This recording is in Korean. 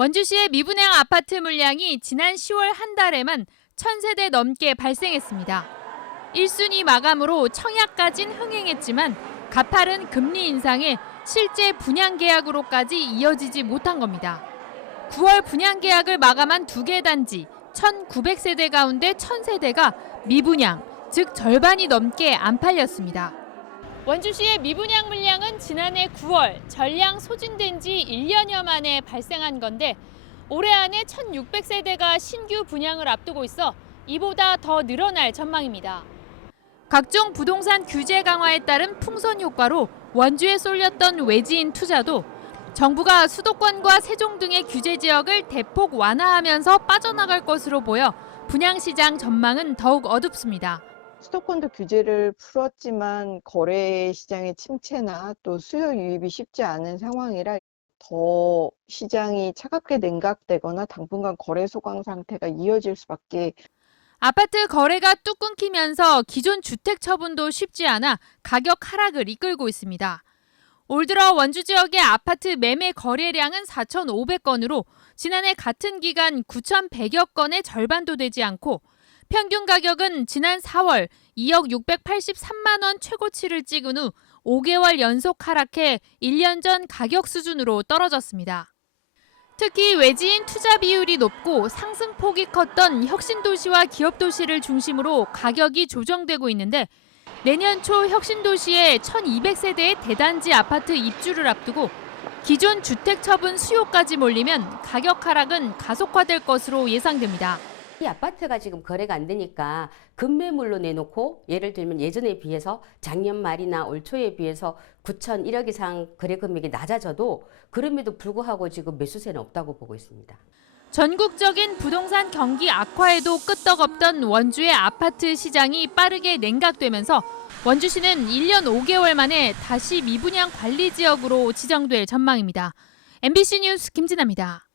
원주시의 미분양 아파트 물량이 지난 10월 한 달에만 1,000세대 넘게 발생했습니다. 1순위 마감으로 청약까진 흥행했지만 가파른 금리 인상에 실제 분양 계약으로까지 이어지지 못한 겁니다. 9월 분양 계약을 마감한 2개 단지 1,900세대 가운데 1,000세대가 미분양, 즉 절반이 넘게 안 팔렸습니다. 원주시의 미분양 물량은 지난해 9월 전량 소진된 지 1년여 만에 발생한 건데 올해 안에 1,600세대가 신규 분양을 앞두고 있어 이보다 더 늘어날 전망입니다. 각종 부동산 규제 강화에 따른 풍선 효과로 원주에 쏠렸던 외지인 투자도 정부가 수도권과 세종 등의 규제 지역을 대폭 완화하면서 빠져나갈 것으로 보여 분양시장 전망은 더욱 어둡습니다. 수도권도 규제를 풀었지만 거래 시장의 침체나 또 수요 유입이 쉽지 않은 상황이라 더 시장이 차갑게 냉각되거나 당분간 거래 소강 상태가 이어질 수밖에. 아파트 거래가 뚝 끊기면서 기존 주택 처분도 쉽지 않아 가격 하락을 이끌고 있습니다. 올 들어 원주 지역의 아파트 매매 거래량은 4,500건으로 지난해 같은 기간 9,100여 건의 절반도 되지 않고 평균 가격은 지난 4월 2억 683만 원 최고치를 찍은 후 5개월 연속 하락해 1년 전 가격 수준으로 떨어졌습니다. 특히 외지인 투자 비율이 높고 상승폭이 컸던 혁신도시와 기업도시를 중심으로 가격이 조정되고 있는데 내년 초 혁신도시에 1,200세대의 대단지 아파트 입주를 앞두고 기존 주택 처분 수요까지 몰리면 가격 하락은 가속화될 것으로 예상됩니다. 이 아파트가 지금 거래가 안 되니까 급매물로 내놓고 예를 들면 예전에 비해서 작년 말이나 올 초에 비해서 9천 1억 이상 거래 금액이 낮아져도 그럼에도 불구하고 지금 매수세는 없다고 보고 있습니다. 전국적인 부동산 경기 악화에도 끄떡없던 원주의 아파트 시장이 빠르게 냉각되면서 원주시는 1년 5개월 만에 다시 미분양 관리 지역으로 지정될 전망입니다. MBC 뉴스 김진아입니다.